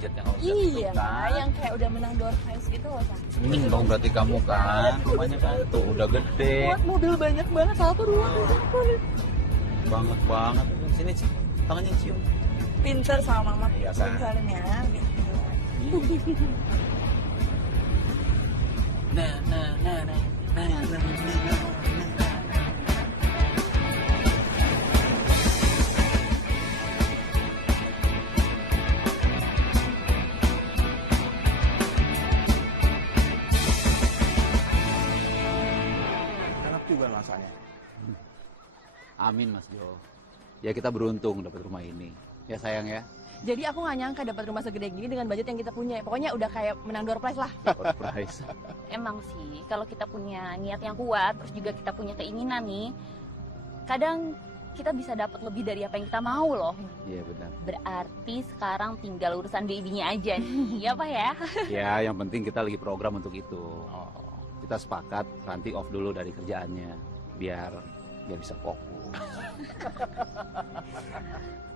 budget yang harus Iya, kan. yang kayak udah menang door prize gitu loh, San. Dong berarti kamu kan, rumahnya kan tuh udah gede. Buat mobil banyak banget, satu dua. Banget. Sini Ci, tangannya cium. Pinter sama mama. Iya, San. Pinterin ya. Gitu. Nah. Enak juga rasanya. Amin Mas Jo. Ya kita beruntung dapat rumah ini. Ya sayang ya. Jadi aku nggak nyangka dapat rumah segede gini dengan budget yang kita punya. Pokoknya udah kayak menang door prize lah. Surprise. Emang sih, kalau kita punya niat yang kuat, terus juga kita punya keinginan nih, kadang kita bisa dapat lebih dari apa yang kita mau loh. Iya benar. Berarti sekarang tinggal urusan babynya aja nih, ya Pak ya? Ya yang penting kita lagi program untuk itu. Kita sepakat Ranti off dulu dari kerjaannya biar bisa fokus.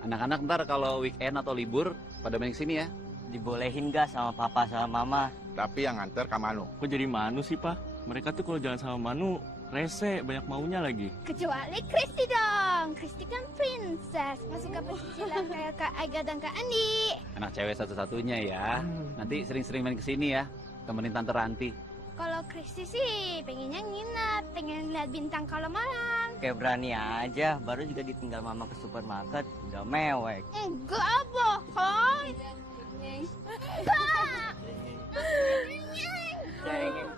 Anak-anak ntar kalau weekend atau libur pada main kesini ya. Dibolehin gak sama papa sama mama? Tapi yang nganter ke Manu. Kok jadi Manu sih, Pak? Mereka tuh kalau jalan sama Manu, rese, banyak maunya lagi. Kecuali Kristi dong. Kristi kan princess. Gak suka pesisilan kayak Kak Aga dan Kak Andi. Anak cewek satu-satunya ya. Nanti sering-sering main kesini ya. Temenin Tante Ranti. Kalau Kristi sih pengennya nginep, pengen lihat bintang kalau malam. Kayak berani aja, baru juga ditinggal mama ke supermarket, udah mewek. Enggak bohong. Enggak.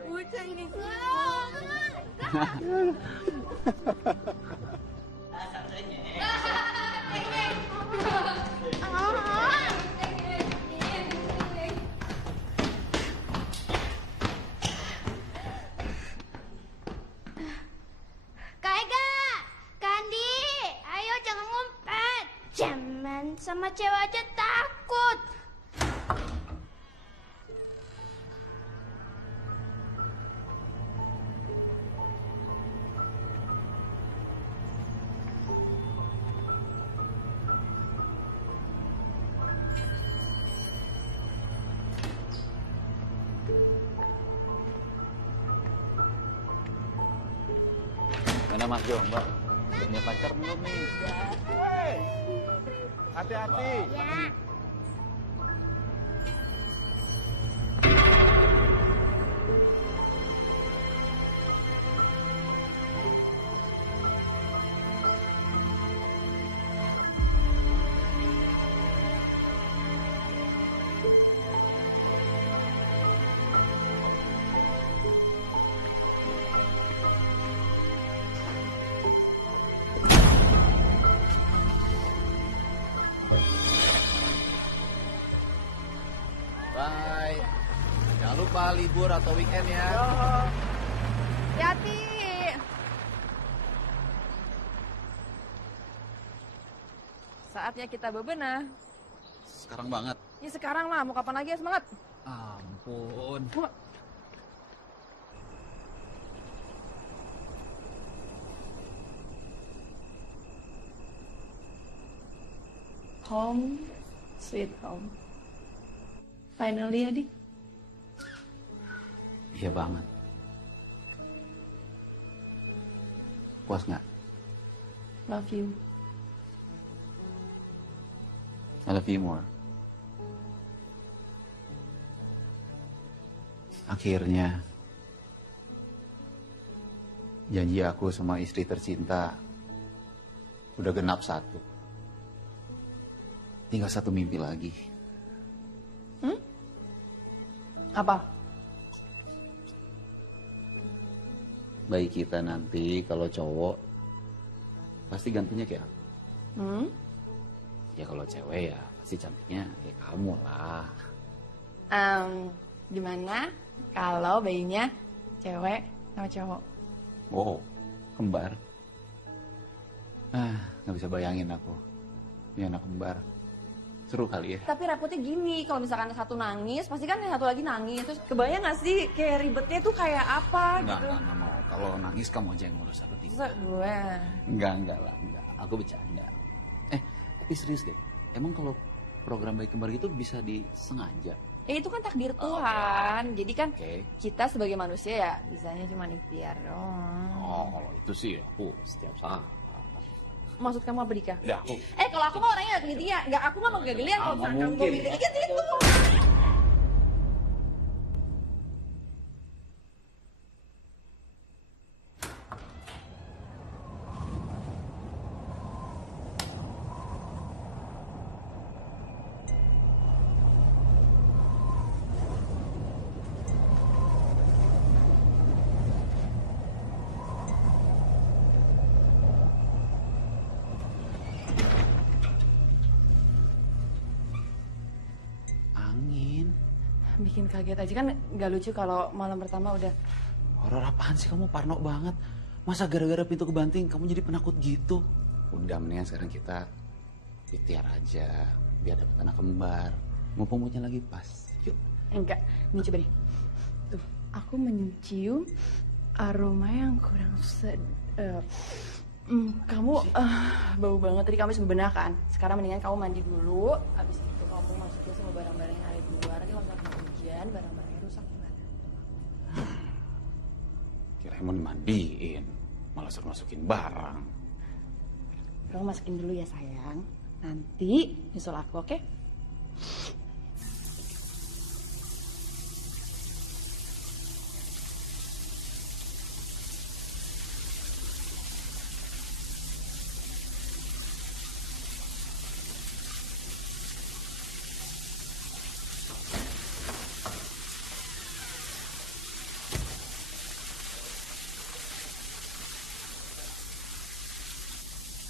Bocah ini. Kak Ega, Kak Andi, ayo jangan ngumpet. Jangan sama cewek aja takut. Mana Mas Jo, Mbak? Udah punya pacar belum nih? Hati-hati. Ya. Bye. Jangan lupa libur atau weekend ya. Hati-hati. Saatnya kita bebenah. Sekarang banget. Ya sekarang lah, mau kapan lagi ya, semangat. Ampun. Home, sweet home. Finally ya, Dik. Iya banget. Puas nggak? Love you. I love you more. Akhirnya, janji aku sama istri tercinta udah genap satu. Tinggal satu mimpi lagi. Apa? Bayi kita nanti kalau cowok pasti gantungnya kayak aku. Ya kalau cewek ya pasti cantiknya kayak kamu lah. Gimana kalau bayinya cewek sama cowok? Wow, kembar. Nggak bisa bayangin aku. Ini anak kembar. Seru kali ya. Tapi repotnya gini, kalau misalkan satu nangis, pasti kan yang satu lagi nangis. Terus kebayang gak sih kayak ribetnya tuh kayak apa gitu? Enggak mau. Kalau nangis kamu aja yang ngurus aku tidak. Masa gue. Enggak lah, enggak. Aku bercanda. Tapi serius deh. Emang kalau program bayi kembar gitu bisa disengaja. Itu kan takdir Tuhan. Jadi kan Oke. kita sebagai manusia ya bisanya cuma ikhtiar doang. Oh, kalau itu sih aku setiap saat. Maksud kamu apa, Dika? Udah aku. Kalau aku mah orangnya gak geliat. Nggak, aku mah gak geliat kalau misalkan kamu mungkin. minta dikit itu. Angin. Bikin kaget aja kan nggak lucu kalau malam pertama udah. Horor apaan sih kamu, parno banget. Masa gara-gara pintu kebanting kamu jadi penakut gitu? Udah, mendingan sekarang kita ikhtiar aja biar dapat anak kembar. Mumpung moodnya lagi pas. Yuk. Enggak, ini coba nih. Tuh, aku mencium aroma yang kurang kamu bau banget. Tadi kamu habis bebenah kan? Sekarang mendingan kamu mandi dulu. Habis itu kamu masukin semua barang-barang yang ada di luar. Nanti kalau misalkan hujan, barang-barangnya rusak gimana? Kirain mau dimandiin, malah suruh masukin barang. Kamu masukin dulu ya sayang. Nanti nyusul aku, oke?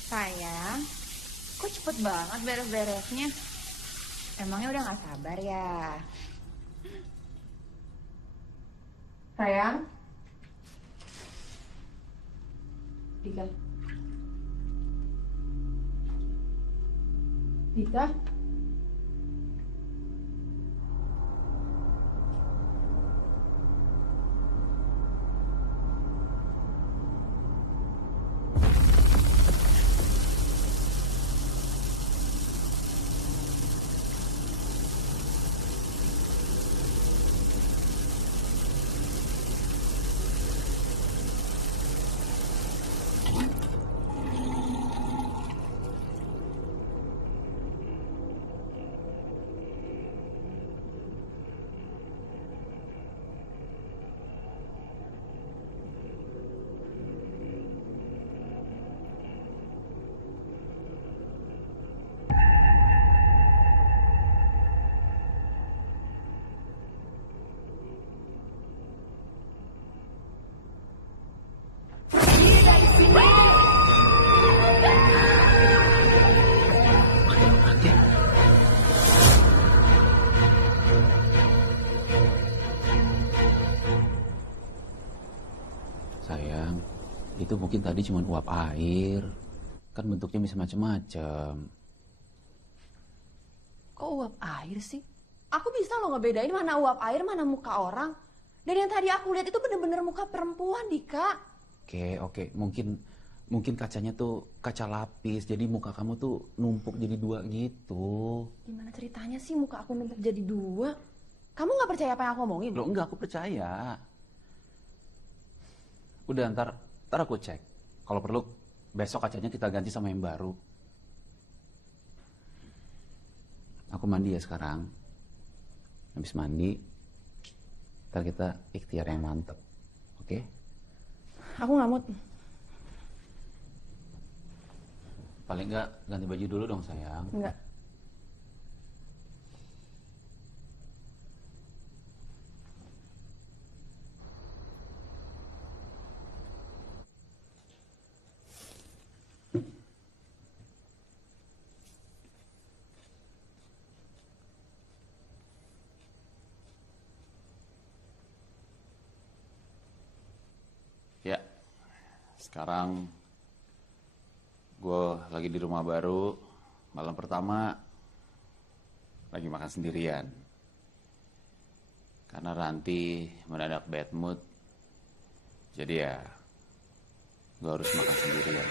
Sayang, kok cepet banget beres-beresnya? Emangnya udah gak sabar ya? Sayang? Dika? Dika? Sayang, itu mungkin tadi cuma uap air. Kan bentuknya bisa macam-macam. Kok uap air sih? Aku bisa loh ngebedain mana uap air, mana muka orang. Dan yang tadi aku lihat itu bener-bener muka perempuan, Dika. Oke. Mungkin kacanya tuh kaca lapis. Jadi muka kamu tuh numpuk jadi dua gitu. Gimana ceritanya sih muka aku numpuk jadi dua? Kamu nggak percaya apa yang aku ngomongin? Loh enggak, aku percaya. Udah, ntar aku cek. Kalau perlu besok kacanya kita ganti sama yang baru. Aku mandi ya sekarang. Habis mandi, ntar kita ikhtiar yang mantep. Oke? Aku nggak mood. Paling enggak ganti baju dulu dong sayang. Enggak. Ya, sekarang gue lagi di rumah baru, malam pertama lagi makan sendirian. Karena Ranti mendadak bad mood, jadi ya gue harus makan sendirian.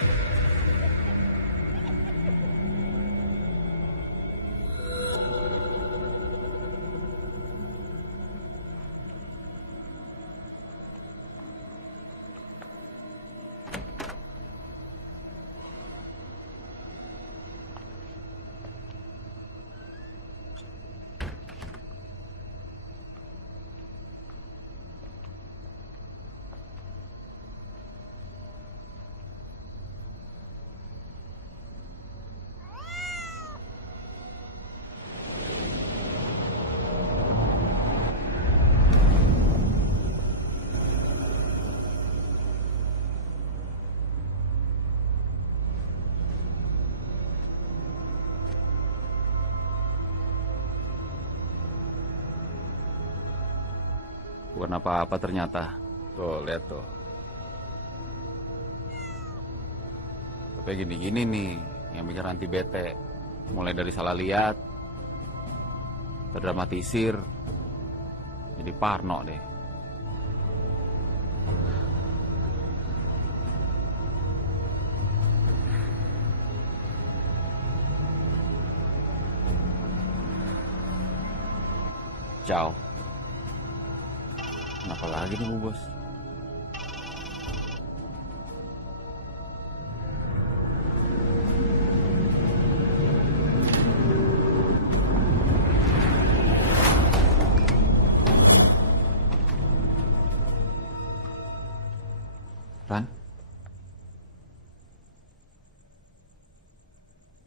Bukan apa-apa ternyata. Tuh, lihat tuh. Tapi gini-gini nih, yang bikin Ranti bete. Mulai dari salah lihat, terdramatisir, jadi parno deh. Ciao. Kenapa lagi nih Bu Bos? Ran,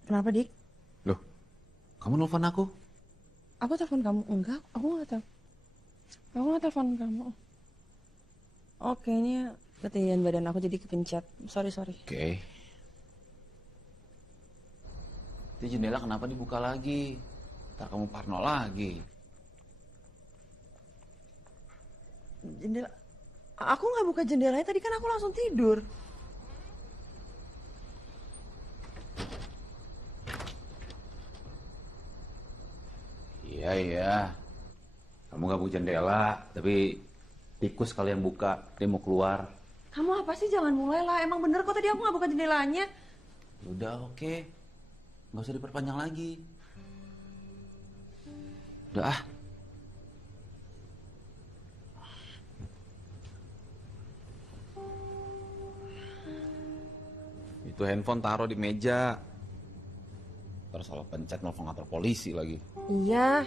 Kenapa, Dik? loh, kamu nelfon aku? Aku telepon kamu? Enggak, aku nggak telepon kamu. Oh, kayaknya ketinggian badan aku jadi kepencet. Sorry. Oke. Itu jendela kenapa dibuka lagi? Ntar kamu parno lagi. Jendela. Aku nggak buka jendelanya tadi, kan aku langsung tidur. Iya. Kamu gak buka jendela, tapi tikus kali yang buka. Dia mau keluar. Kamu apa sih? Jangan mulai lah. Emang bener kok tadi aku nggak buka jendelanya. Udah oke. Gak usah diperpanjang lagi. Udah ah. Itu handphone taruh di meja. Terus salah pencet nelfon kantor polisi lagi. Iya.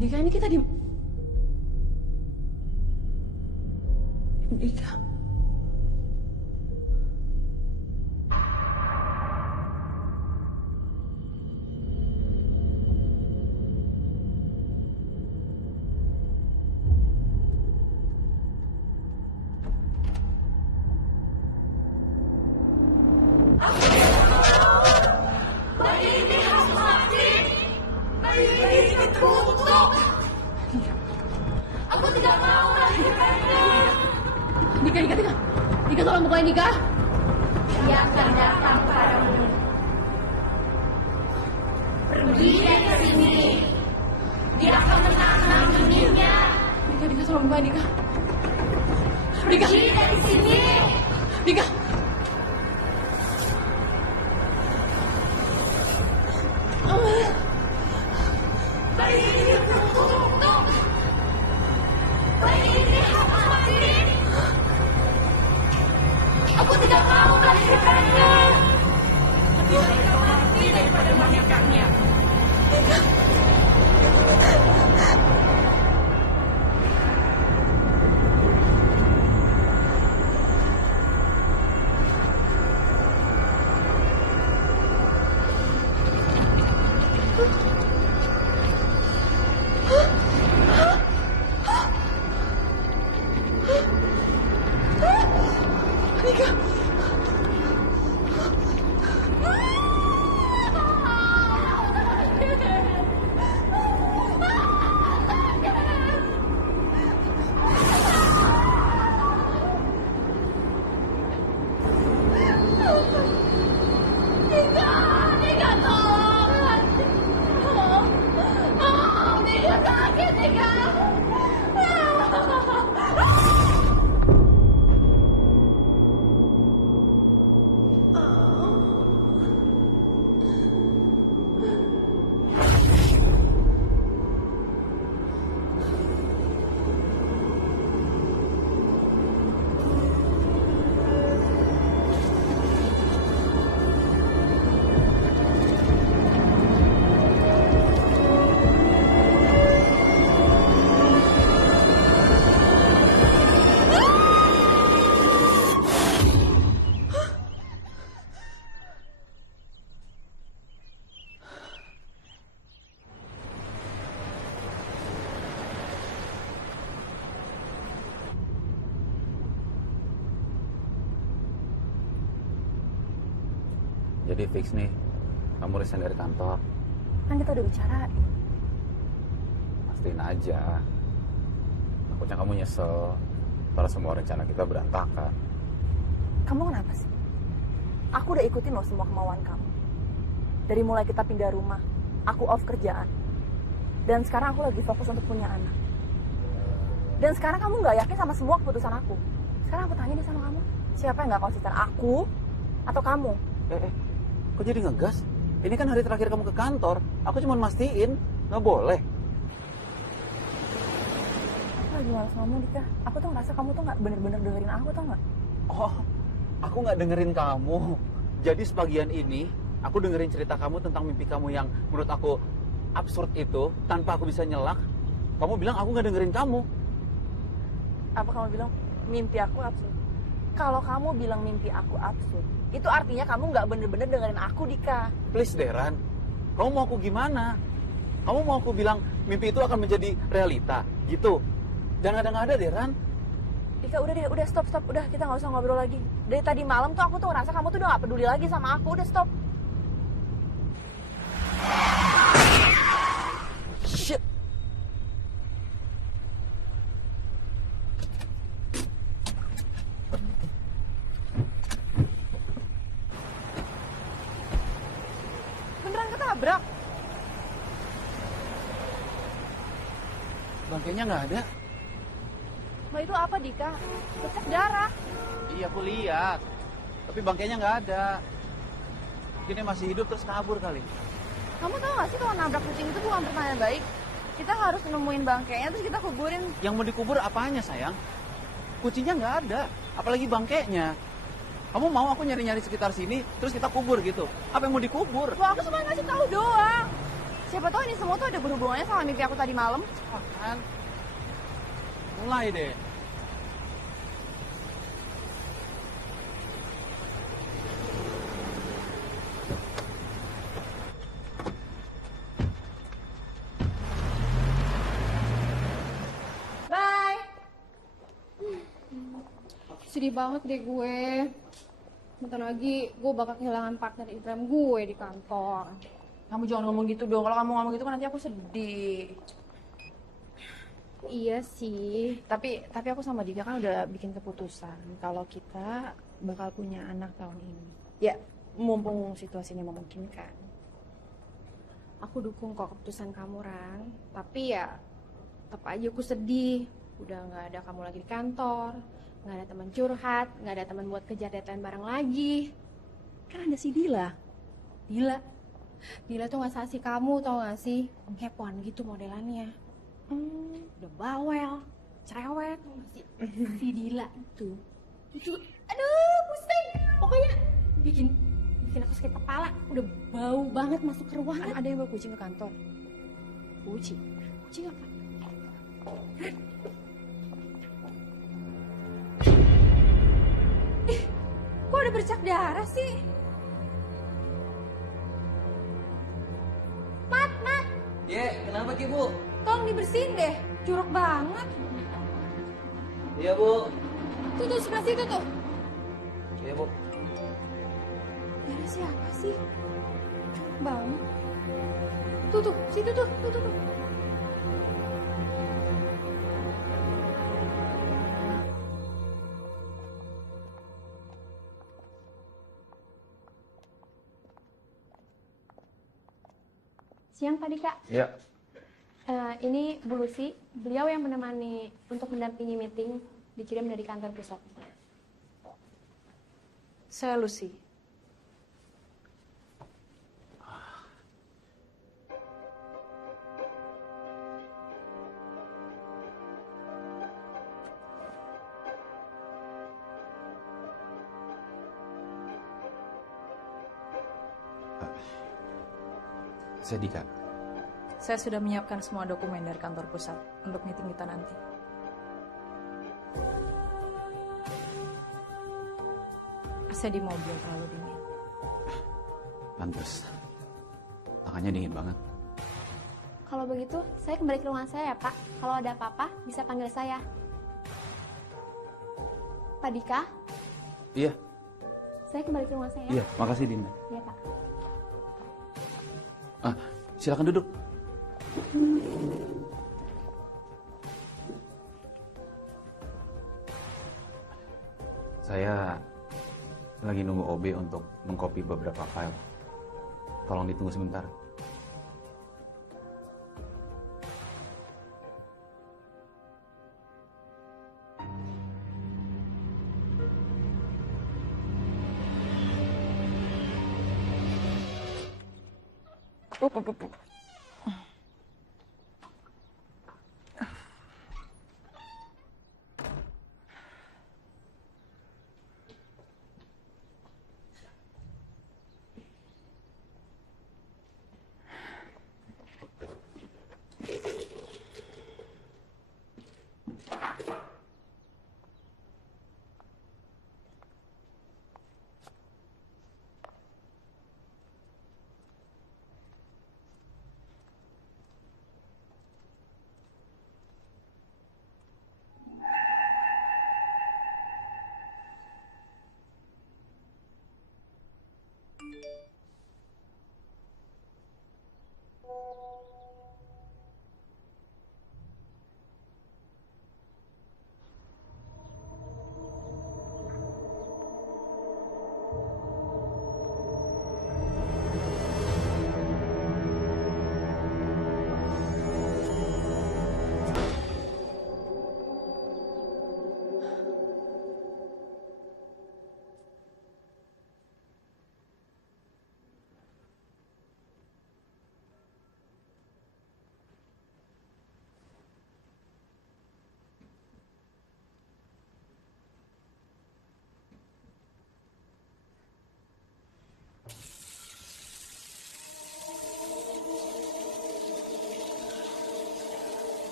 Dika, ini kita di... Dika. Dika, tolong bukain Dika. Dia akan datang padamu. Pergi dari sini. Dia akan menanam benihnya. Dika, tolong bukain Dika. Dika. Pergi dari sini. Dika. Bayi ini tertutup. Bayi ini harus mati. Aku tidak mau melahirkannya. Dia akan mati daripada melahirkannya. Jadi fix nih, kamu resign dari kantor. Kan kita udah bicarain. Pastiin aja. Takutnya kamu nyesel. Kalau semua rencana kita berantakan. Kamu kenapa sih? Aku udah ikutin loh semua kemauan kamu. Dari mulai kita pindah rumah, aku off kerjaan. Dan sekarang aku lagi fokus untuk punya anak. Dan sekarang kamu nggak yakin sama semua keputusan aku. Sekarang aku tanya deh sama kamu, siapa yang nggak konsisten, aku atau kamu? Kok jadi ngegas? Ini kan hari terakhir kamu ke kantor. Aku cuma mastiin, nggak boleh. Aku lagi malas ngomong, Dika. Aku tuh ngerasa kamu tuh nggak bener-bener dengerin aku, tau nggak? Oh, aku nggak dengerin kamu. Jadi sebagian ini, aku dengerin cerita kamu tentang mimpi kamu yang menurut aku absurd itu, tanpa aku bisa nyelak. Kamu bilang aku nggak dengerin kamu. Apa kamu bilang mimpi aku absurd? Kalau kamu bilang mimpi aku absurd, itu artinya kamu nggak bener-bener dengerin aku, Dika. Please, Deran. Kamu mau aku gimana? Kamu mau aku bilang mimpi itu akan menjadi realita, gitu? Jangan ada-ada, Deran. Dika, udah deh, udah stop. Udah, kita nggak usah ngobrol lagi. Dari tadi malam tuh aku tuh ngerasa kamu tuh udah nggak peduli lagi sama aku. Udah stop. Shit. Beneran ketabrak? Bangkainya nggak ada. Mbak itu apa, Dika? Bercak darah. Iya, aku lihat. Tapi bangkainya nggak ada. Mungkin dia masih hidup terus kabur kali. Kamu tahu nggak sih kalau nabrak kucing itu bukan pertanyaan baik? Kita harus nemuin bangkainya terus kita kuburin. Yang mau dikubur apanya, sayang? Kucingnya nggak ada. Apalagi bangkainya. Kamu mau aku nyari-nyari sekitar sini, terus kita kubur gitu? Apa yang mau dikubur? Wah, aku cuma ngasih tahu doang. Siapa tahu ini semua tuh ada berhubungannya sama mimpi aku tadi malam. Kan? Mulai deh. Bye. Sedih banget deh gue. Bentar lagi gue bakal kehilangan partner Instagram gue di kantor. Kamu jangan ngomong gitu dong. Kalau kamu ngomong gitu kan nanti aku sedih. Iya sih. Tapi aku sama Dika kan udah bikin keputusan kalau kita bakal punya anak tahun ini. Ya, mumpung situasinya memungkinkan. Aku dukung kok keputusan kamu, Ran. Tapi ya tetap aja aku sedih. Udah nggak ada kamu lagi di kantor, nggak ada teman curhat, nggak ada teman buat kejar deadline bareng lagi. Kan ada si Dila. Dila tuh nggak sasi kamu, tau gak sih? Kepoan gitu modelannya. Udah bawel, cerewet, tau gak sih? Si Dila itu, aduh pusing. Pokoknya bikin aku sakit kepala. Udah bau banget masuk ke ruangan. Ada yang bawa kucing ke kantor. Kucing apa? Kok ada bercak darah sih? Mat. Kenapa Ki, Bu? Tolong dibersihin deh. Jorok banget. Iya, Bu. Tuh, sebelah situ tuh. Iya, Bu. Darah siapa sih? Jorok banget. Tuh, situ tuh. Siang Pak Dika. Iya. Ini Bu Lucy, beliau yang menemani untuk mendampingi meeting, dikirim dari kantor pusat. Saya Lucy. Saya Dika. Saya sudah menyiapkan semua dokumen dari kantor pusat untuk meeting kita nanti. Saya di mobil terlalu dingin. Pantes. Tangannya dingin banget. Kalau begitu, saya kembali ke ruangan saya ya Pak. Kalau ada apa-apa, bisa panggil saya. Pak Dika, Iya. Saya kembali ke rumah saya. Iya, makasih Dinda. Iya, Pak. Ah, silakan duduk. Saya lagi nunggu OB untuk mengcopy beberapa file. Tolong ditunggu sebentar.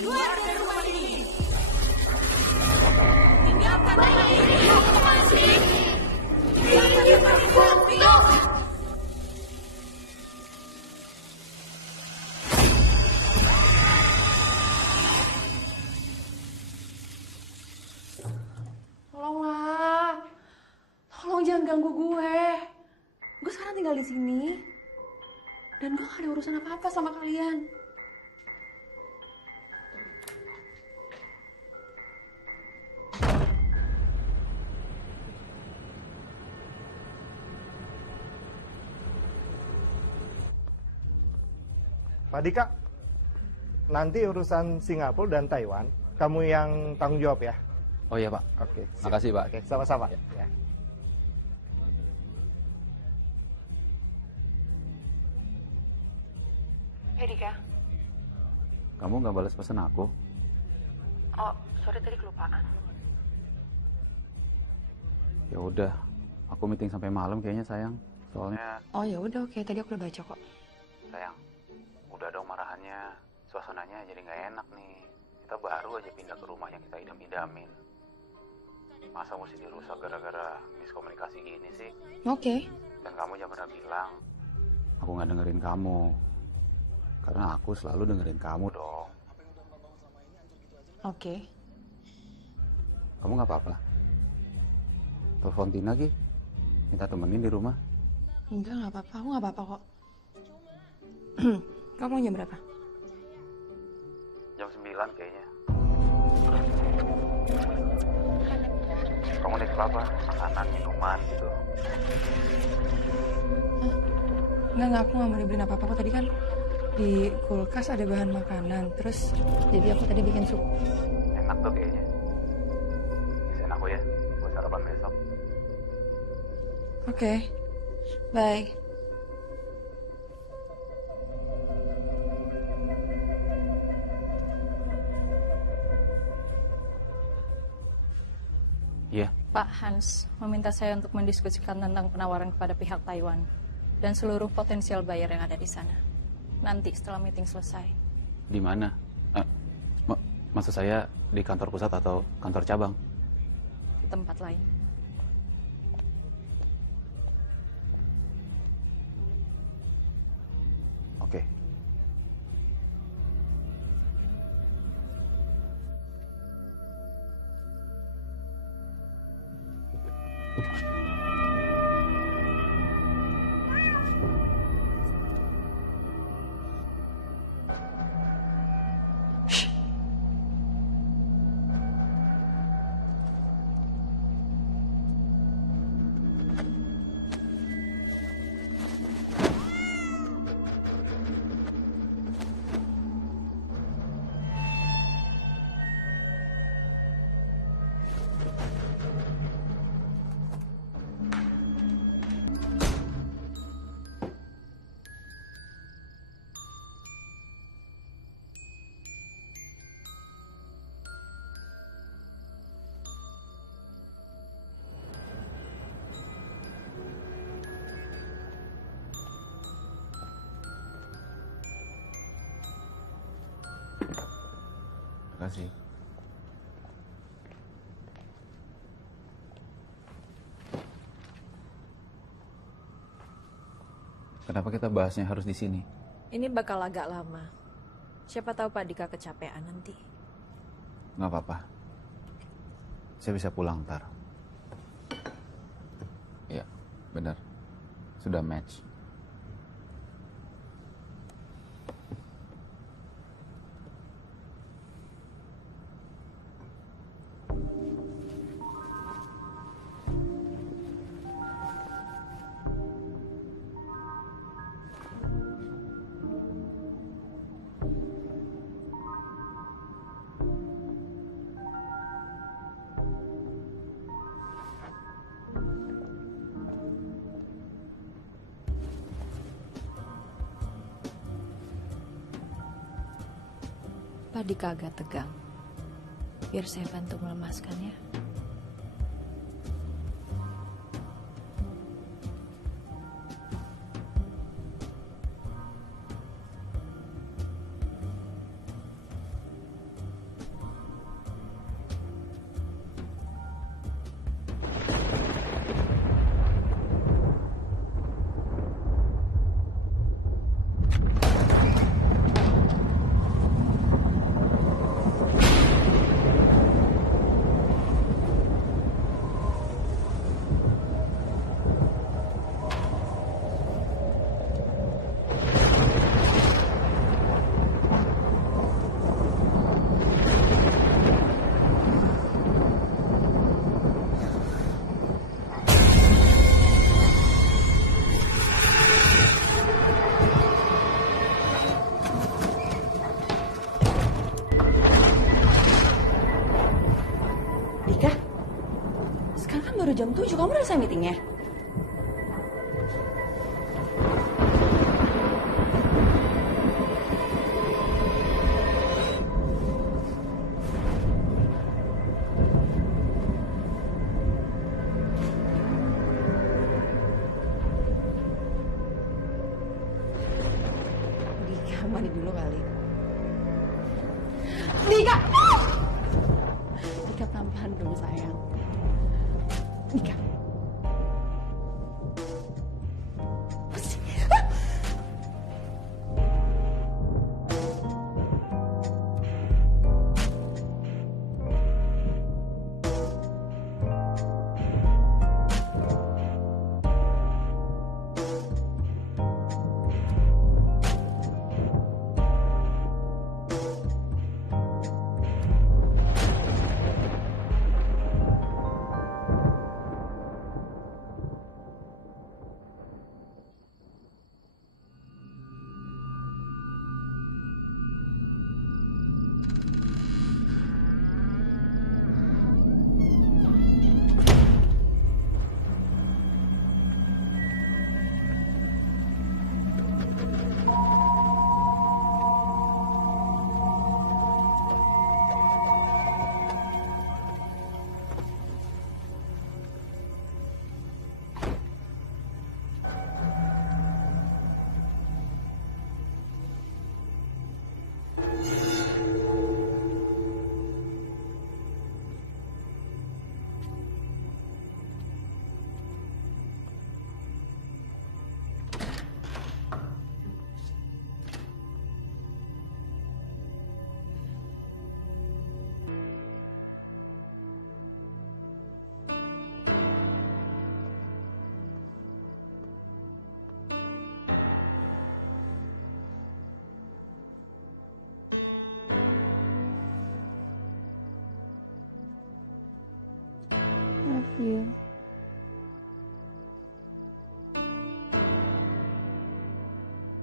Keluar dari rumah ini. Tinggalkan rumah ini. Masih. Tinggalkan pintu. Tolonglah. Tolong jangan ganggu gue. Gue sekarang tinggal di sini. Dan gue gak ada urusan apa-apa sama kalian. Pak Dika, nanti urusan Singapura dan Taiwan, kamu yang tanggung jawab ya? Oh iya Pak. Oke. siap. Makasih Pak. Oke, sama-sama. Ya. Hey Dika. Kamu nggak balas pesan aku? Oh, sorry tadi kelupaan. Ya udah, aku meeting sampai malam kayaknya sayang. Soalnya Oh ya udah oke, tadi aku udah baca kok. sayang, udah dong marahannya. Suasananya jadi nggak enak nih. Kita baru aja pindah ke rumah yang kita idam-idamin. Masa mesti dirusak gara-gara miskomunikasi gini sih? Oke. Dan kamu jangan pernah bilang aku nggak dengerin kamu. Karena aku selalu dengerin kamu dong. Oke. Kamu nggak apa-apa? Telepon Tina Gi, minta temenin di rumah. Enggak, nggak apa-apa. Aku nggak apa-apa kok. Kamu mau jam berapa? Jam 9 kayaknya. Kamu naik apa? Makanan, minuman gitu. Enggak, aku nggak mau dibeliin apa-apa kok. Tadi kan di kulkas ada bahan makanan. Terus jadi aku tadi bikin sup. Enak tuh kayaknya. Isiin aku ya, buat sarapan besok. Oke. Bye. Iya. Pak Hans meminta saya untuk mendiskusikan tentang penawaran kepada pihak Taiwan dan seluruh potensial buyer yang ada di sana. Nanti setelah meeting selesai. Di mana? Maksud saya di kantor pusat atau kantor cabang? Di tempat lain. Oke. Terima kasih. Kenapa kita bahasnya harus di sini? Ini bakal agak lama. Siapa tahu Pak Dika kecapean nanti. Nggak apa-apa. Saya bisa pulang ntar. Iya, benar. Sudah match. Pak Dika agak tegang. Biar saya bantu melemaskannya. Baru jam 7, kamu udah selesai meetingnya? Dika, mandi dulu kali. Dika! Dika, pelan-pelan dong sayang. Dika, you.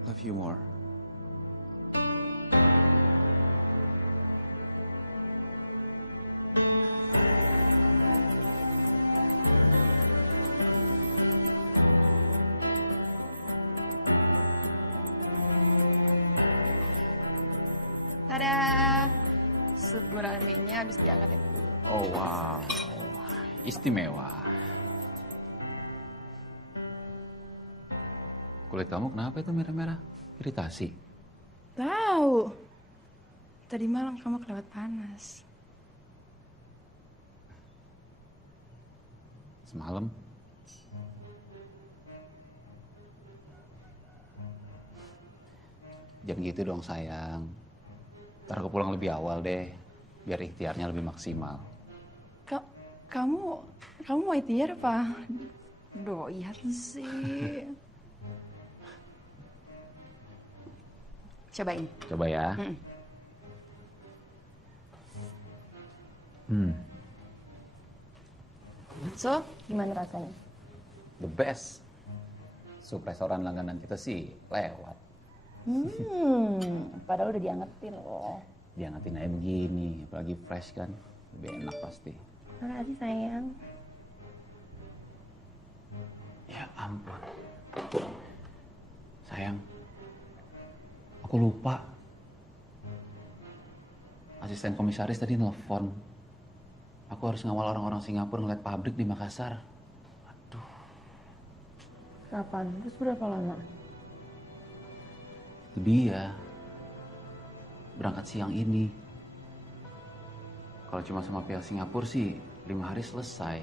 Love you more. Tada! Sup gurame mie-nya habis diangkat ya. Oh wow, istimewa. Kulit kamu kenapa itu merah-merah? Iritasi? Tahu. Tadi malam kamu kelewat panas. Semalam? Jangan gitu dong sayang. Ntar aku pulang lebih awal deh, biar ikhtiarnya lebih maksimal. Kamu mau ikhtiar apa? Doyan sih. Cobain. Coba ya. So, gimana rasanya? The best. Sup restoran langganan kita sih lewat. Padahal udah diangetin loh. Diangetin aja begini, apalagi fresh kan. Lebih enak pasti. Makasih sayang. Ya ampun. Sayang, aku lupa. Asisten komisaris tadi nelfon. Aku harus ngawal orang-orang Singapura ngeliat pabrik di Makassar. Aduh. Kapan? Terus berapa lama? Itu dia. Berangkat siang ini. Kalau cuma sama pihak Singapura sih 5 hari selesai.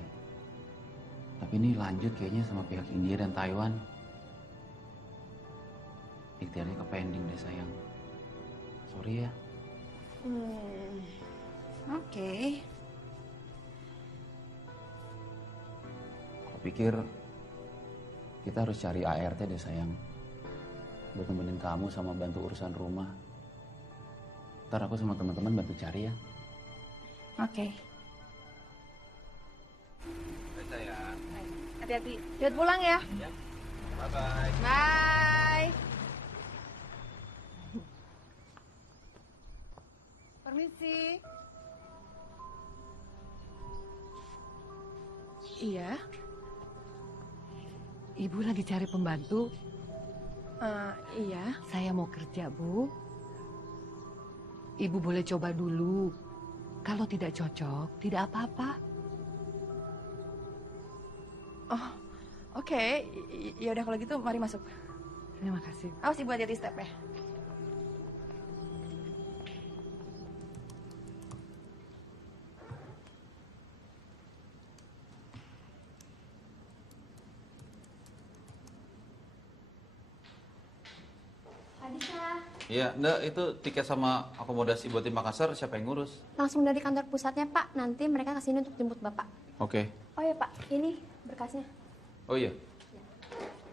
Tapi ini lanjut kayaknya sama pihak India dan Taiwan. Ikhtiarnya ke pending deh sayang. Sorry ya. Oke. Aku pikir kita harus cari ART deh sayang. Buat nemenin kamu sama bantu urusan rumah. Ntar aku sama teman-teman bantu cari ya. Oke. Hati-hati. Cepet pulang ya. Bye-bye. Bye. Permisi. Iya. Ibu lagi cari pembantu. Iya. Saya mau kerja, Bu. Ibu boleh coba dulu. Kalau tidak cocok, tidak apa-apa. Oh, oke. Ya udah kalau gitu mari masuk. Terima kasih. Awas Ibu hati-hati step ya. Iya, Nda, itu tiket sama akomodasi buat di Makassar siapa yang ngurus? Langsung dari kantor pusatnya, Pak. Nanti mereka kesini untuk jemput Bapak. Oke. Oh ya, Pak. Ini berkasnya. Oh iya.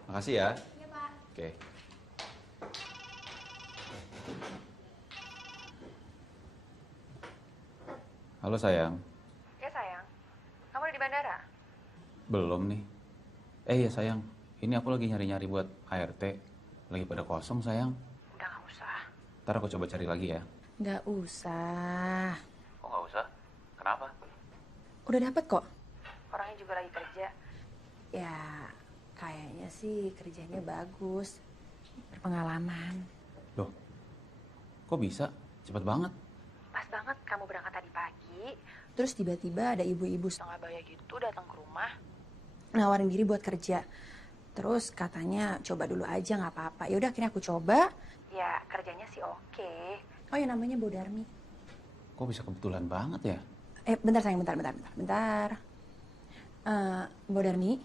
Makasih ya. Iya, Pak. Oke. Halo sayang. Ya sayang. Kamu udah di bandara? Belum nih. Iya sayang. Ini aku lagi nyari-nyari buat ART. Lagi pada kosong sayang. Udah nggak usah. Ntar aku coba cari lagi ya. Nggak usah. Oh nggak usah? Kenapa? Udah dapet kok. Orangnya juga lagi kerja. Ya, kayaknya sih kerjanya bagus. Berpengalaman. Loh, kok bisa? Cepet banget. Pas banget kamu berangkat tadi pagi. Terus tiba-tiba ada ibu-ibu setengah baya gitu datang ke rumah. Nawarin diri buat kerja. Terus katanya coba dulu aja nggak apa-apa. Ya udah akhirnya aku coba. Ya kerjanya sih oke. Oh ya namanya Bu Darmi. Kok bisa kebetulan banget ya? Bentar sayang, bentar. Bu Darmi.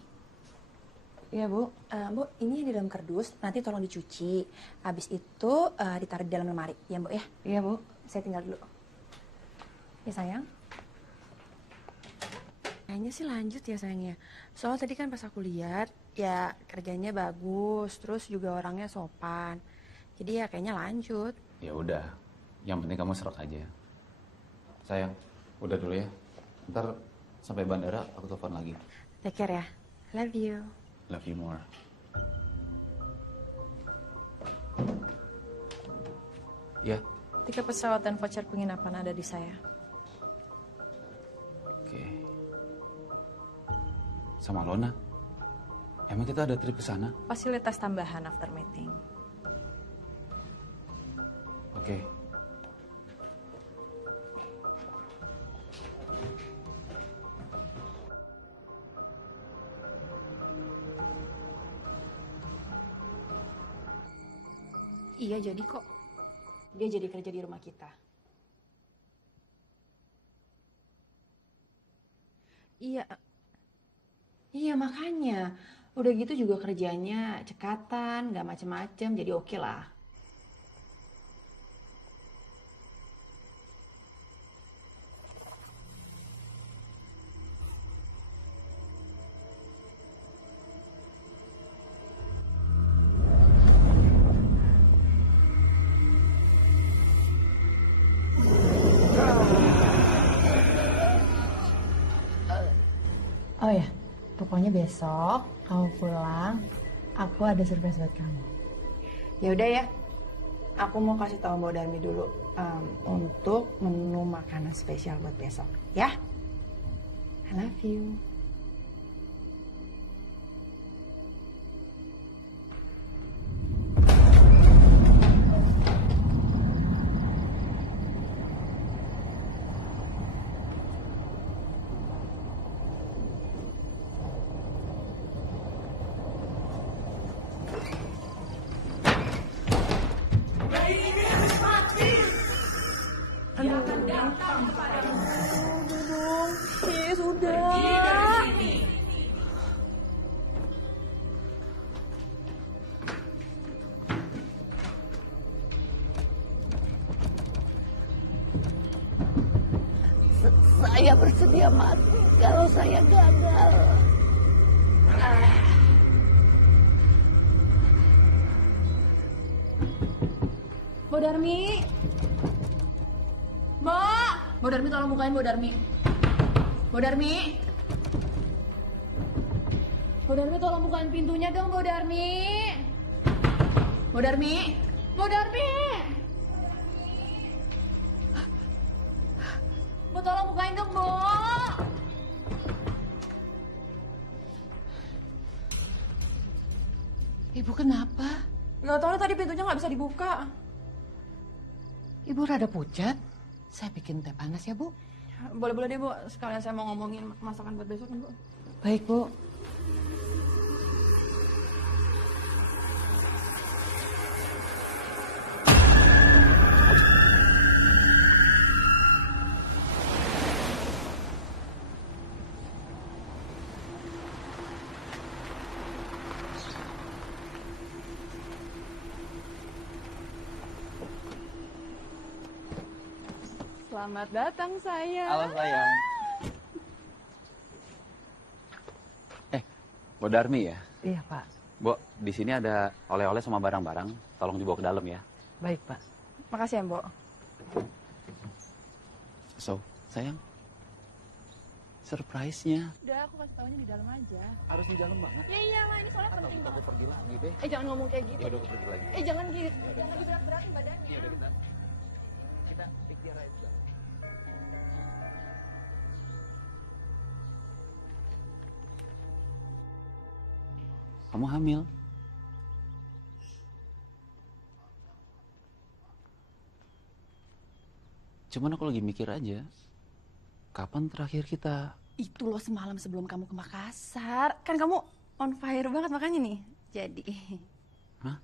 Iya Bu. Bu, ini di dalam kardus, nanti tolong dicuci. Habis itu ditaruh di dalam lemari, ya Bu ya? Iya Bu. Saya tinggal dulu. Ya sayang. Kayaknya sih lanjut ya sayangnya. Soal tadi kan pas aku lihat, ya kerjanya bagus, terus juga orangnya sopan. Jadi ya kayaknya lanjut. Ya udah, yang penting kamu serak aja. Sayang, udah dulu ya. Ntar Sampai bandara aku telepon lagi. Take care ya. Love you. Love you more. Ya, Tiket pesawat dan voucher penginapan ada di saya. oke. Sama Lona. Emang kita ada trip ke sana? Fasilitas tambahan after meeting. Oke. Iya jadi kok. Dia jadi kerja di rumah kita. Iya. Iya makanya. Udah gitu juga kerjanya cekatan, nggak macem-macem, jadi oke lah. Oh ya, pokoknya besok kamu pulang, aku ada surprise buat kamu. Ya udah ya, aku mau kasih tahu Mbak Darmi dulu untuk menu makanan spesial buat besok, ya. I love you. Saya bersedia mati kalau saya gagal. Mbak Darmi. Mbak Darmi tolong bukain Mbak Darmi. Mbak Darmi. Mbak Darmi tolong bukain pintunya dong Mbak Darmi. Mbak Darmi. Mbak Darmi. Mbak tolong bukain dong Mbak. Ibu kenapa? Gak tau tadi pintunya nggak bisa dibuka. Ibu rada pucat. Saya bikin teh panas ya, Bu. Boleh-boleh deh Bu, sekalian saya mau ngomongin masakan buat besok kan Bu. Baik, Bu. Selamat datang sayang. Halo sayang. Bu Darmi ya? Iya, Pak. Bu, di sini ada oleh-oleh sama barang-barang. Tolong dibawa ke dalam ya. Baik, Pak. Makasih ya Mbok. So, sayang. Surprise-nya. Udah aku kasih taunya di dalam aja. Harus di dalam banget. Ya iyalah ini soalnya penting Aku banget. pergi lagi deh. Jangan ngomong kayak gitu. Ya udah, aku pergi lagi. Jangan gitu. Jangan diberat-beratin badannya. Ya udah, kita pikir aja. Kamu hamil. Cuman aku lagi mikir aja, kapan terakhir kita... Itu loh semalam sebelum kamu ke Makassar. Kan kamu on fire banget makanya nih. Jadi. Hah?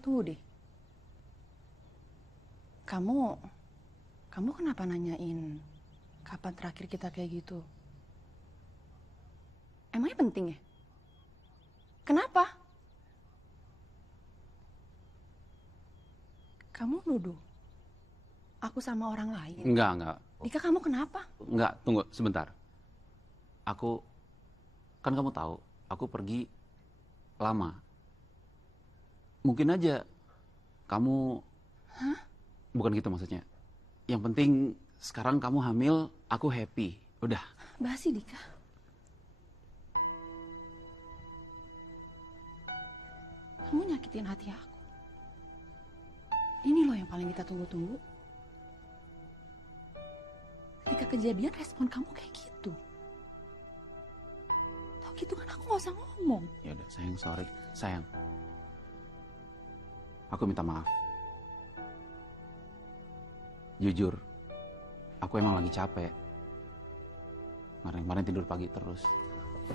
Tunggu deh. Kamu kenapa nanyain kapan terakhir kita kayak gitu? Emangnya penting ya? Kenapa? Kamu nuduh aku sama orang lain? Enggak. Dika, kamu kenapa? Enggak, tunggu sebentar. Kan kamu tahu, aku pergi lama. Mungkin aja kamu Bukan gitu maksudnya. Yang penting sekarang kamu hamil, aku happy. Udah. Basi, Dika. Kamu nyakitin hati aku. Ini loh yang paling kita tunggu-tunggu. Ketika kejadian respon kamu kayak gitu. Tau gitu kan aku gak usah ngomong. Ya udah, sayang, sorry. Sayang. Aku minta maaf. Jujur, aku emang lagi capek. Kemarin tidur pagi terus.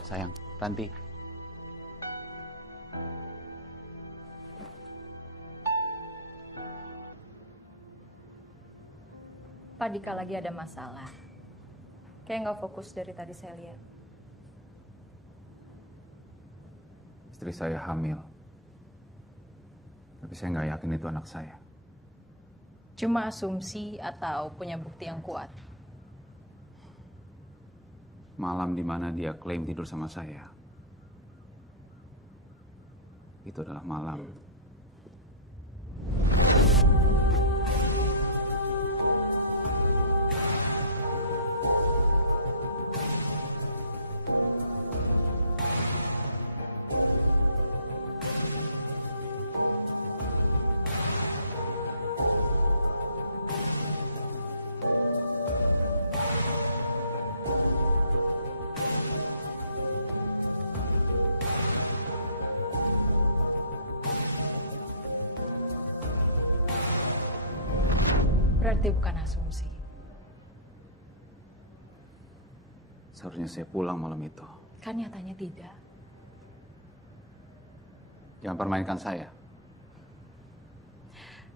Sayang, Ranti. Pak Dika lagi ada masalah. Kayak nggak fokus dari tadi saya lihat. Istri saya hamil. Tapi saya nggak yakin itu anak saya. Cuma asumsi atau punya bukti yang kuat? Malam di mana dia klaim tidur sama saya. Itu adalah malam Berarti bukan asumsi. seharusnya saya pulang malam itu. Kan nyatanya tidak. Jangan permainkan saya.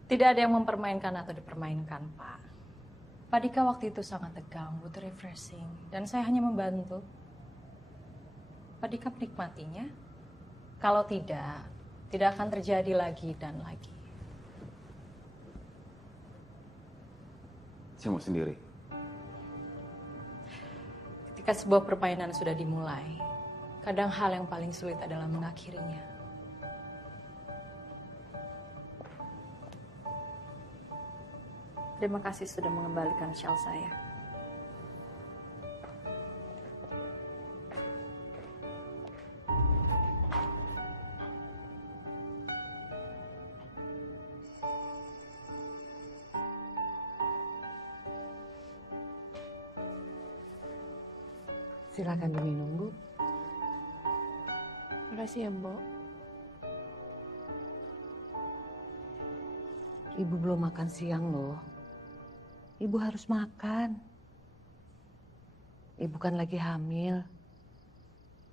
Tidak ada yang mempermainkan atau dipermainkan, Pak. Pak Dika waktu itu sangat tegang, butuh refreshing. Dan saya hanya membantu. Pak Dika menikmatinya. Kalau tidak, tidak akan terjadi lagi dan lagi. Saya mau sendiri. Ketika sebuah permainan sudah dimulai, kadang hal yang paling sulit adalah mengakhirinya. Terima kasih sudah mengembalikan shawl saya. Silakan diminum, Bu. Makasih ya, Mbok. Ibu belum makan siang loh. Ibu harus makan. Ibu kan lagi hamil.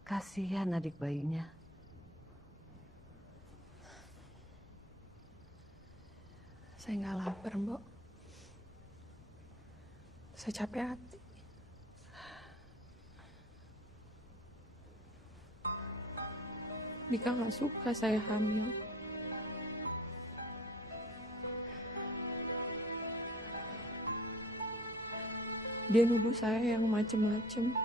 Kasihan adik bayinya. Saya nggak lapar, Mbok. Saya capek hati. Dika nggak suka saya hamil. Dia nuduh saya yang macem-macem.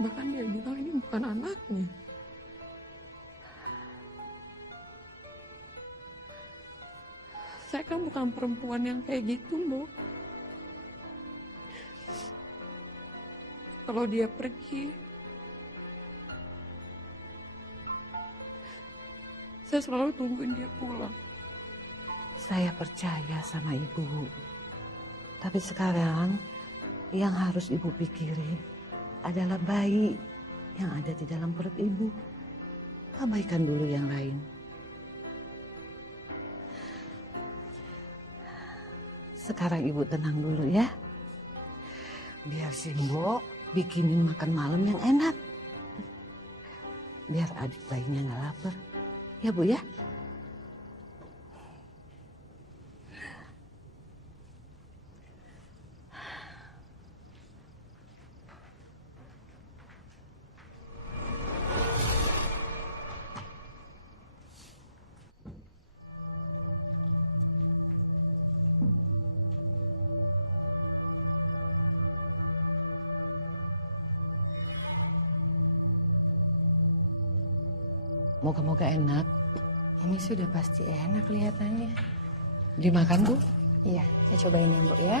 Bahkan dia bilang ini bukan anaknya. Saya kan bukan perempuan yang kayak gitu, Mbok. Kalau dia pergi, saya selalu tungguin dia pulang. Saya percaya sama ibu. Tapi sekarang yang harus ibu pikirin adalah bayi yang ada di dalam perut ibu. Abaikan dulu yang lain. Sekarang ibu tenang dulu ya. Biar Simbo bikinin makan malam yang enak. Biar adik bayinya nggak lapar. Ya Bu ya? Moga-moga enak. Ini sudah pasti enak kelihatannya. Dimakan, Bu? Iya, saya cobain ya, Bu ya.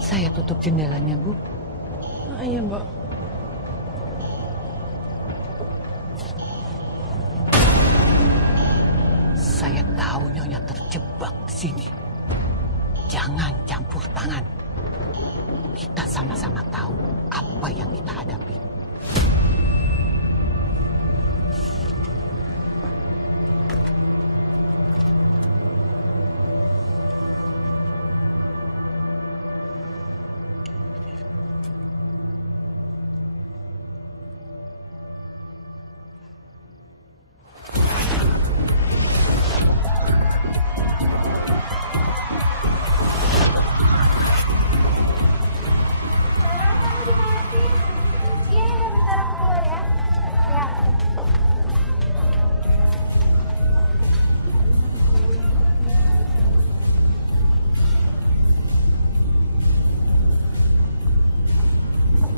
Saya tutup jendelanya, Bu. Oh, iya, Mbak. Saya tahu Nyonya terjebak di sini. Jangan campur tangan. Kita sama-sama tahu apa yang kita hadapi. Iya, bentar aku keluar ya. Ya.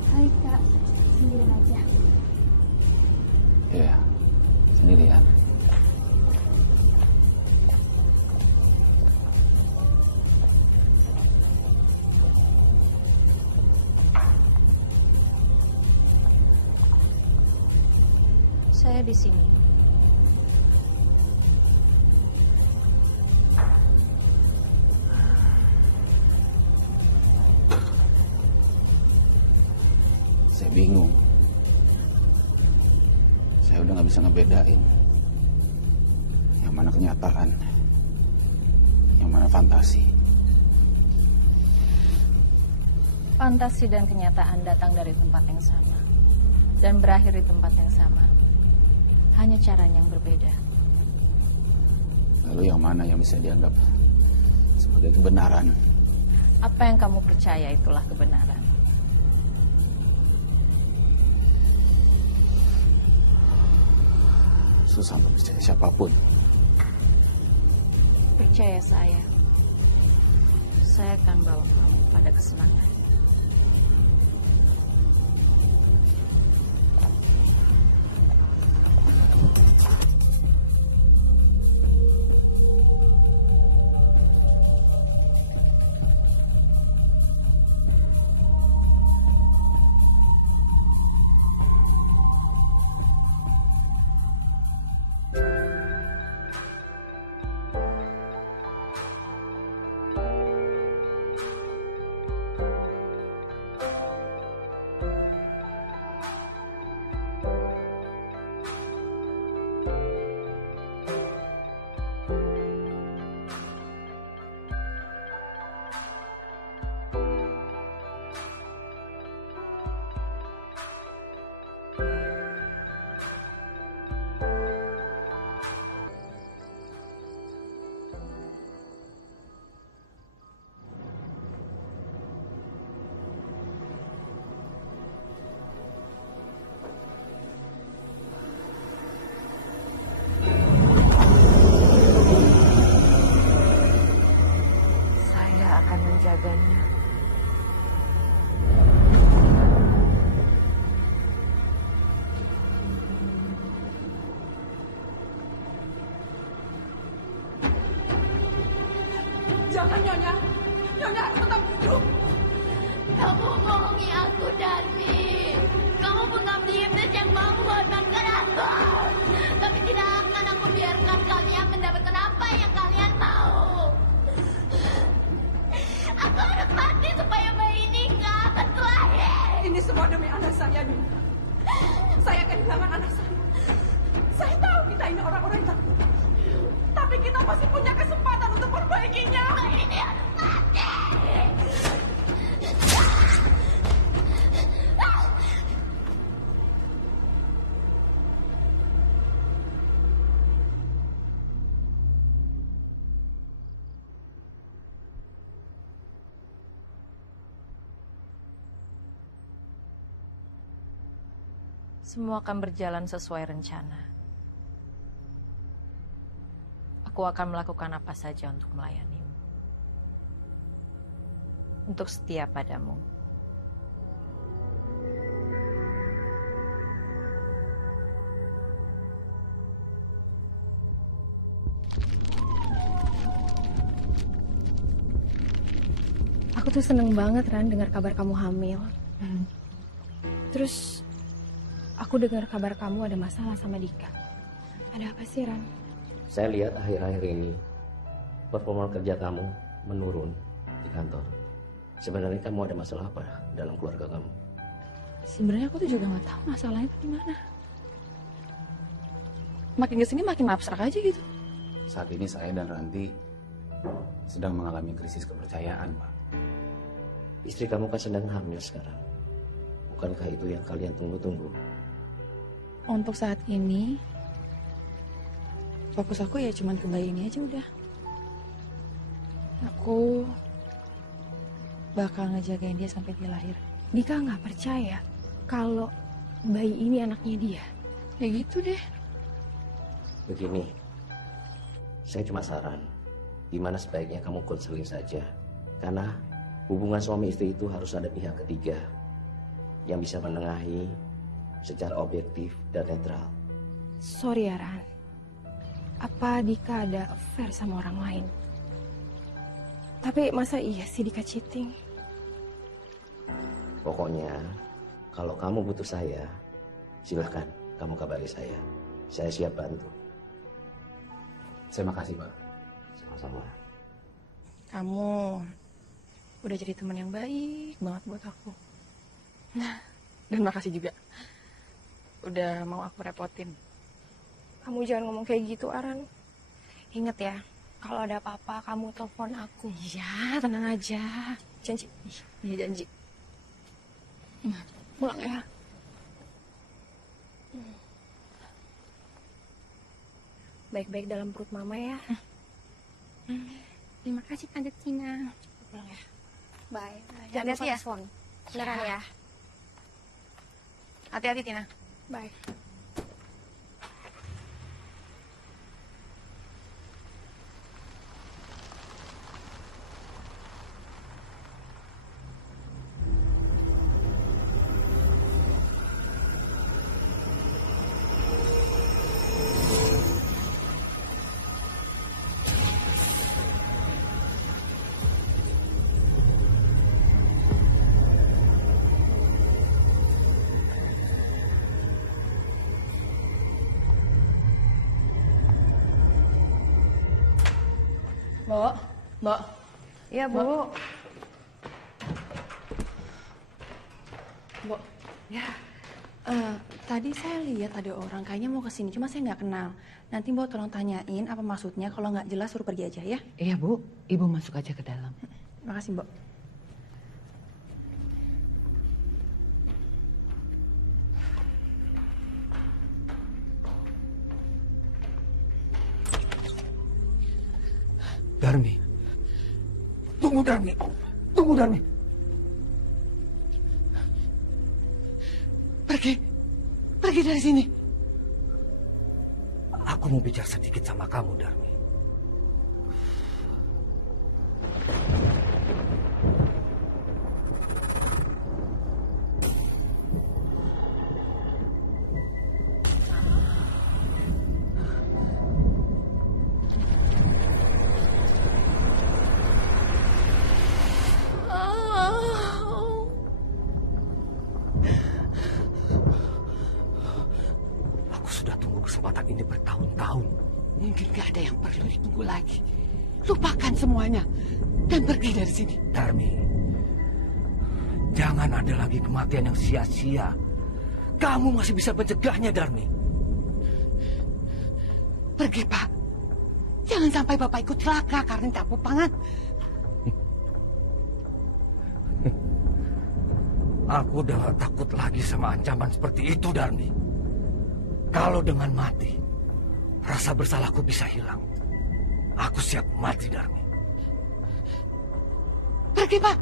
Hai Kak, sendirian aja. Iya, sendirian. Saya di sini. Saya bingung. Saya udah nggak bisa ngebedain yang mana kenyataan, yang mana fantasi. Fantasi dan kenyataan datang dari tempat yang sama dan berakhir di tempat yang sama. Hanya caranya yang berbeda. Lalu yang mana yang bisa dianggap sebagai kebenaran? Apa yang kamu percaya itulah kebenaran. Susah untuk percaya siapapun. Percaya saya akan bawa kamu pada kesenangan. Saya akan menjaganya. Jangan, Nyonya. Nyonya harus tetap hidup. Kamu bohongi aku, Darmi. Kamu mengabdi iblis yang mau mengorbankan aku. Tapi tidak akan aku biarkan kalian mendapatkan apa yang kalian mau. Aku harus mati supaya bayi ini nggak akan terlahir. Ini semua demi anak saya, Nyonya. Saya kehilangan anak saya. Saya tahu kita ini orang-orang yang takut. Tapi kita masih punya kesempatan untuk perbaikinya. Ini harus mati. Semua akan berjalan sesuai rencana. Aku Aku akan melakukan apa saja untuk melayanimu. Untuk setia padamu. Aku tuh seneng banget Ran dengar kabar kamu hamil. Terus aku dengar kabar kamu ada masalah sama Dika. Ada apa sih Ran? Saya lihat akhir-akhir ini performa kerja kamu menurun di kantor. Sebenarnya kamu ada masalah apa dalam keluarga kamu? Sebenarnya aku tuh juga nggak tahu masalahnya tuh di mana. Makin kesini makin abstrak aja gitu. Saat ini saya dan Ranti sedang mengalami krisis kepercayaan, Pak. Istri kamu kan sedang hamil sekarang. Bukankah itu yang kalian tunggu-tunggu? Untuk saat ini, fokus aku ya cuman ke bayi ini aja udah. Aku bakal ngejagain dia sampai dia lahir. Dika nggak percaya kalau bayi ini anaknya dia. Ya gitu deh. Begini, saya cuma saran, gimana sebaiknya kamu konseling saja. Karena hubungan suami istri itu harus ada pihak ketiga yang bisa menengahi secara objektif dan netral. Sorry ya Ran, apa Dika ada affair sama orang lain? Tapi masa iya sih Dika cheating? Pokoknya, kalau kamu butuh saya, silahkan kamu kabari saya. Saya siap bantu. Terima kasih, Pak. Sama-sama. Kamu udah jadi teman yang baik banget buat aku. Dan makasih juga udah mau aku repotin. Kamu jangan ngomong kayak gitu Aran. Ingat ya, kalau ada apa-apa kamu telepon aku. Iya, tenang aja. Janji. Iya janji. Pulang ya. Baik-baik dalam perut mama ya. Terima kasih Tante Tina. Pulang ya. Bye. Jangan lihat ya. Telepon. Beneran ya. Hati-hati Tina. Bye. Mbak. Iya, Bu. Mbak. Ya. Tadi saya lihat ada orang kayaknya mau kesini, cuma saya nggak kenal. Nanti Mbak tolong tanyain apa maksudnya. Kalau nggak jelas suruh pergi aja ya. Iya Bu, Ibu masuk aja ke dalam. Makasih Mbak. Darmi. Tunggu Darmi. Tunggu Darmi. Pergi. Pergi dari sini. Aku mau bicara sedikit sama kamu, Darmi. Kesempatan ini bertahun-tahun. Mungkin gak ada yang perlu ditunggu lagi. Lupakan semuanya dan pergi dari sini. Darmi, jangan ada lagi kematian yang sia-sia. Kamu masih bisa mencegahnya, Darmi. Pergi, Pak. Jangan sampai Bapak ikut celaka karena tak pangan. Aku udah gak takut lagi sama ancaman seperti itu, Darmi. Kalau dengan mati, rasa bersalahku bisa hilang. Aku siap mati, Darmi. Pergi, Pak.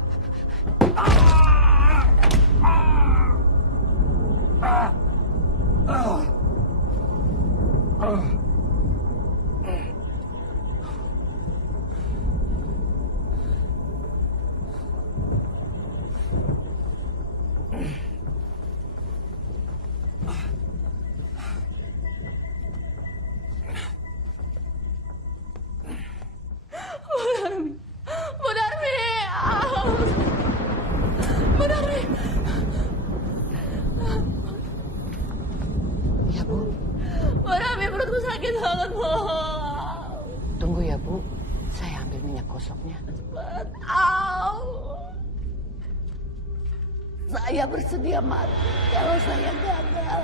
Ya Bu, saya ambil minyak gosoknya. Saya bersedia mati kalau saya gagal.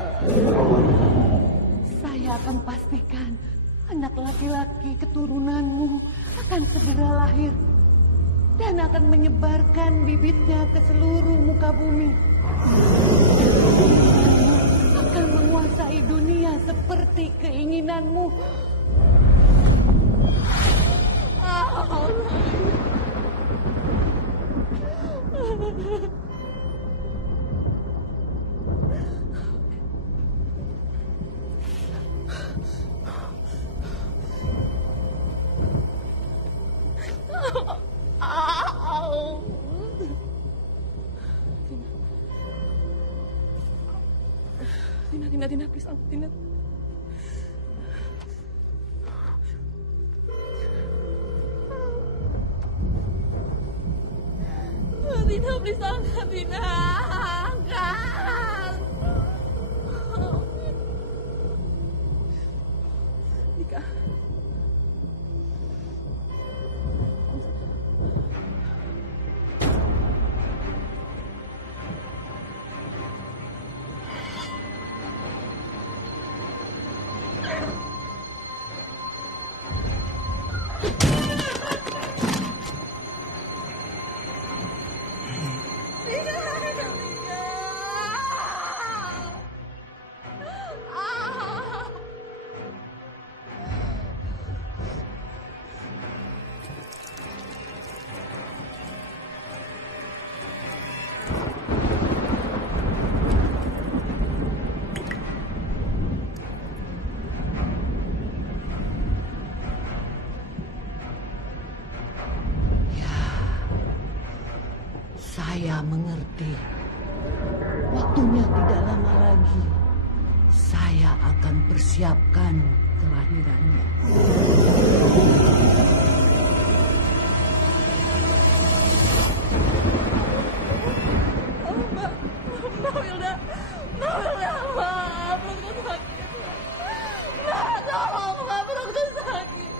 Saya akan pastikan anak laki-laki keturunanmu akan segera lahir dan akan menyebarkan bibitnya ke seluruh muka bumi. Akan menguasai dunia seperti keinginanmu. Tina, please, Tina. Tina, please, angkat, Tina. Angkat. Dika. Saya mengerti. Waktunya tidak lama lagi. Saya akan persiapkan kelahirannya. Mbak Wilda, Mbak, perutku sakit. Mbak, tolong, Mbak, perutku sakit.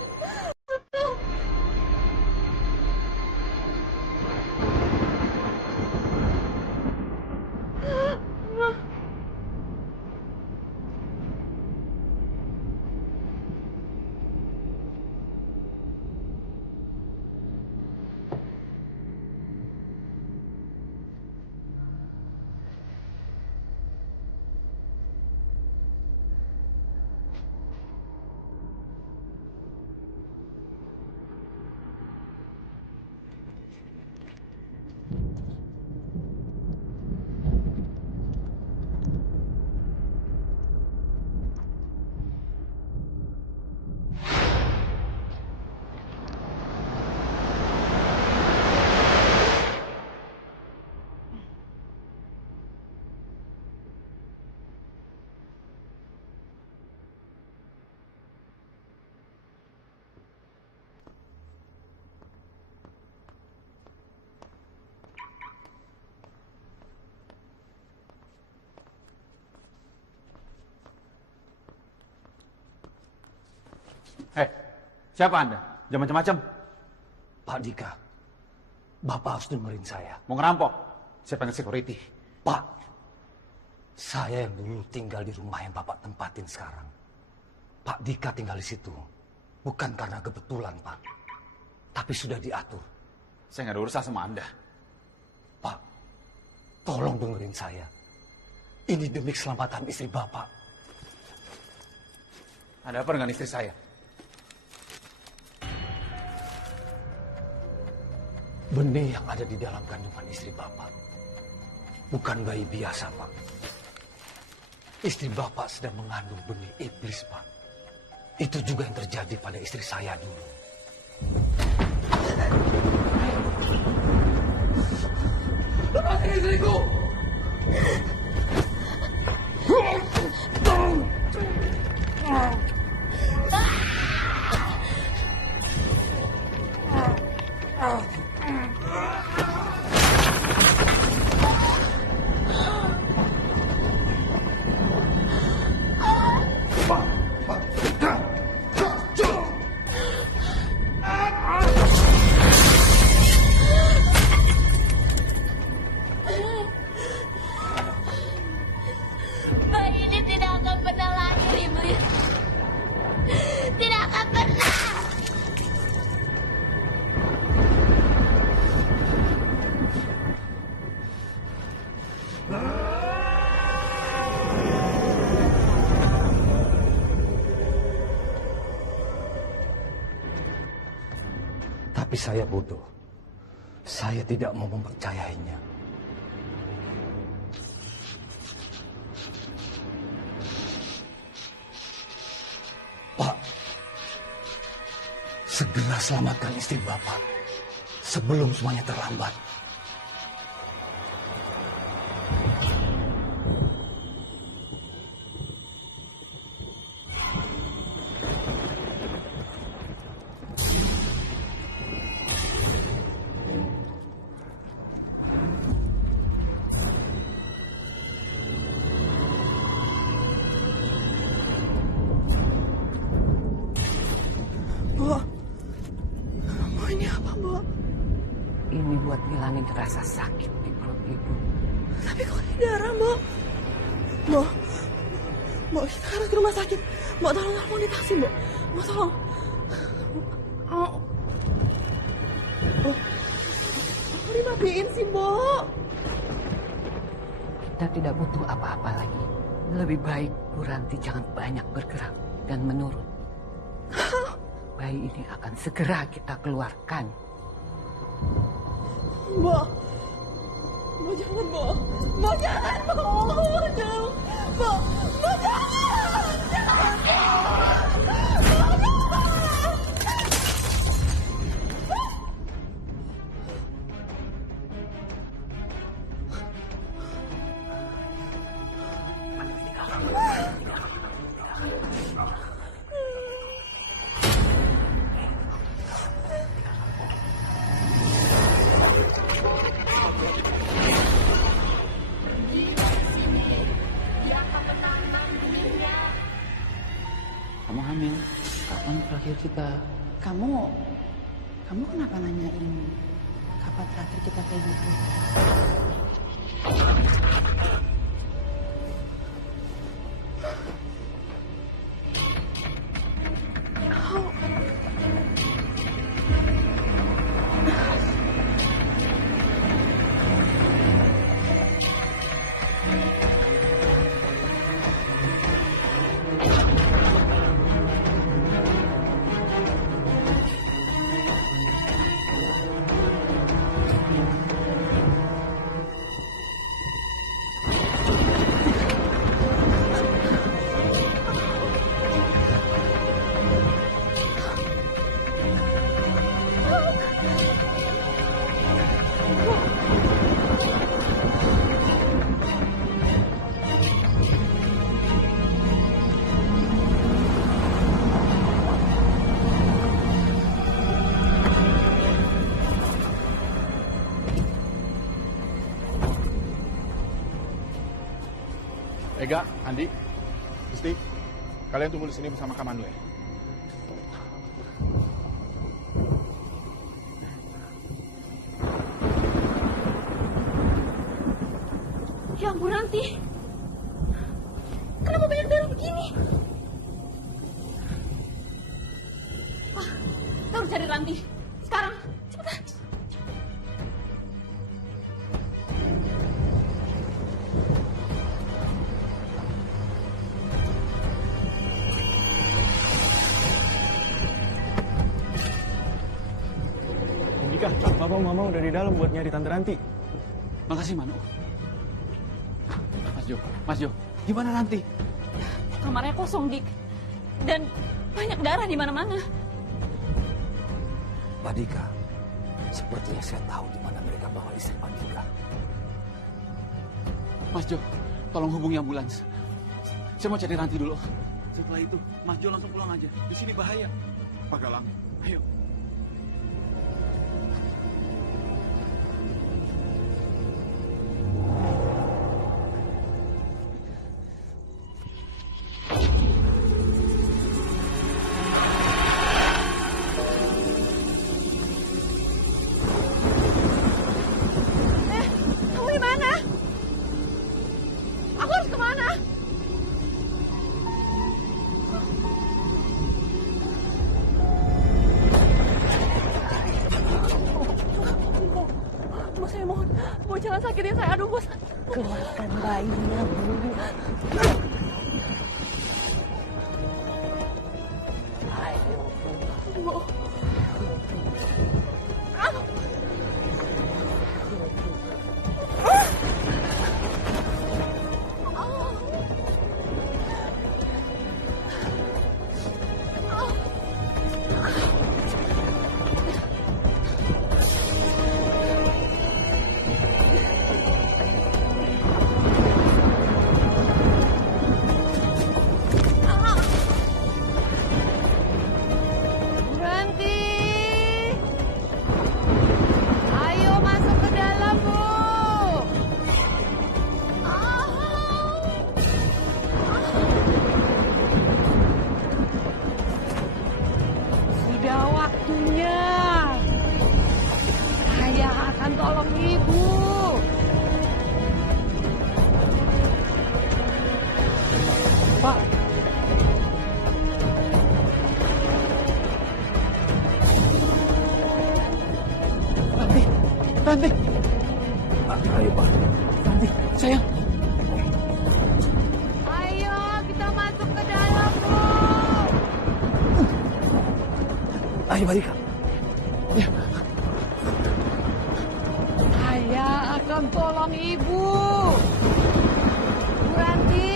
Siapa Anda? Jangan macam-macam. Pak Dika, Bapak harus dengerin saya. Mau ngerampok? Saya panggil security. Pak, saya yang dulu tinggal di rumah yang Bapak tempatin sekarang. Pak Dika tinggal di situ. Bukan karena kebetulan, Pak. Tapi sudah diatur. Saya nggak ada urusan sama Anda. Pak, tolong dengerin saya. Ini demi keselamatan istri Bapak. Ada apa dengan istri saya? Benih yang ada di dalam kandungan istri Bapak bukan bayi biasa, Pak. Istri Bapak sedang mengandung benih iblis, Pak. Itu juga yang terjadi pada istri saya dulu. Lepasin istriku! Tapi saya bodoh. Saya tidak mau mempercayainya. Pak, segera selamatkan istri Bapak sebelum semuanya terlambat. Ini apa, Bu? Ini buat ngilangin rasa sakit di perut Ibu. Tapi kok ada darah, Mbak? Mbak, Mbak, kita harus ke rumah sakit. Mbak, tolong telepon di taksi, Mbak. Mbak, tolong. Mbak, kok dimatiin sih, Mbak? Kita tidak butuh apa-apa lagi. Lebih baik Bu Ranti jangan banyak bergerak dan menurun. Bayi ini akan segera kita keluarkan. Mbak, Mbak jangan, Mbak. Mbak jangan, Mbak. Mbak jangan. Mbak, Mbak jangan. Jangan, Mbak. Kamu hamil. Kapan terakhir kita? Kamu kenapa nanyain kapan terakhir kita kayak gitu? Ega, Andi, Gusti, kalian tunggu di sini bersama Kamando ya. Ya ampun, Ranti. Kenapa banyak darah begini? Ah, kita harus cari Ranti. Sekarang, cepetan. Dika, Papa Mama udah di dalam buat nyari Tante Ranti. Makasih, Manu. Mas Jo, gimana Ranti? Kamarnya kosong, Dik. Dan banyak darah di mana-mana. Pak Dika, sepertinya saya tahu di mana mereka bawa istri Pak Dika. Mas Jo, tolong hubungi ambulans. Saya mau cari Ranti dulu. Setelah itu, Mas Jo langsung pulang aja. Di sini bahaya. Pak Galang, Ayo. Kamu di mana? Aku harus kemana? Bu, saya mohon. Bu, jangan sakitin saya. Aduh, Bu. Keluarkan bayinya, Bu. Bu. Ranti. Ayo, Pak. Ranti, sayang. Ayo, kita masuk ke dalam, Bu. Ayo, Barika. Ya. Saya akan tolong Ibu. Bu Ranti.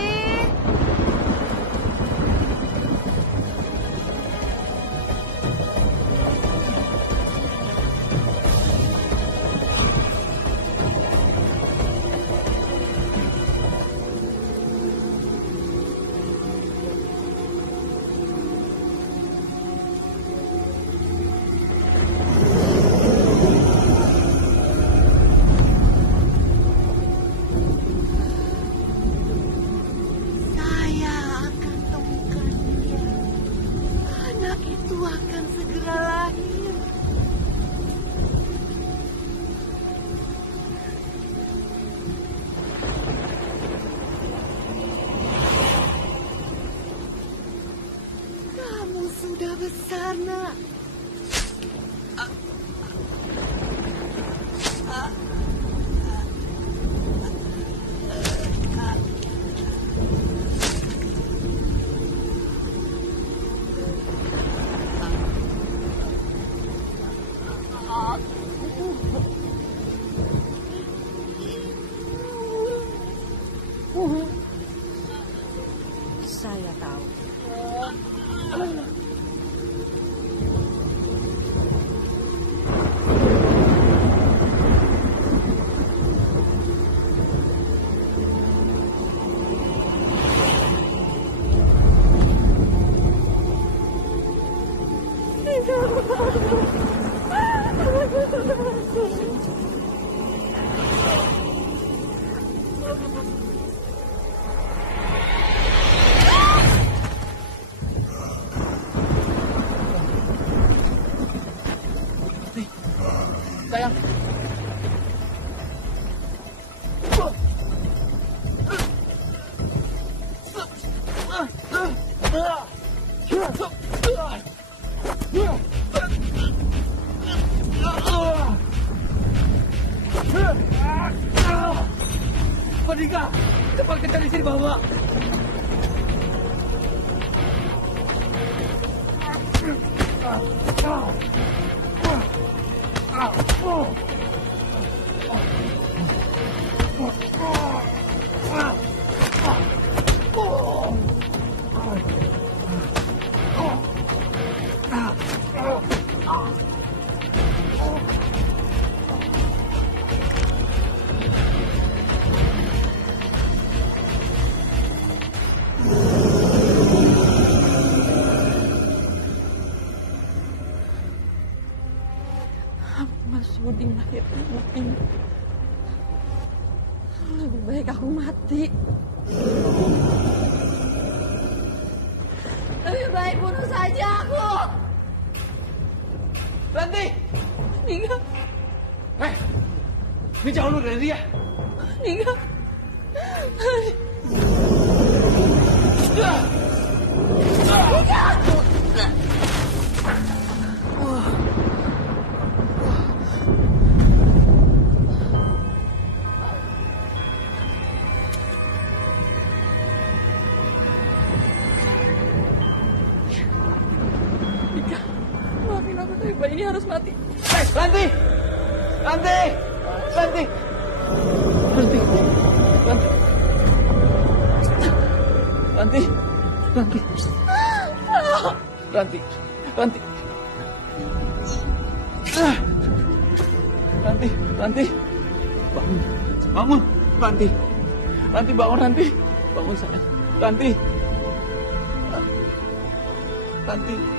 Saya tahu. Sayang. Barika, cepat kejar di sini, Bapak. Mas Udin lahir mungkin lebih baik aku mati. Lebih baik bunuh saja aku. Ranti! Nika. Ini jauh lu dari dia. Nika. Nika! Nika, maafin aku Tapi bayi ini harus mati. Ranti! Ranti! Ranti! Ranti! Ranti! Ranti! Ranti! Ranti! Ranti! Ranti! Ranti! Bangun! Bangun! Ranti! Ranti bangun Ranti! Bangun sayang! Ranti! Ranti!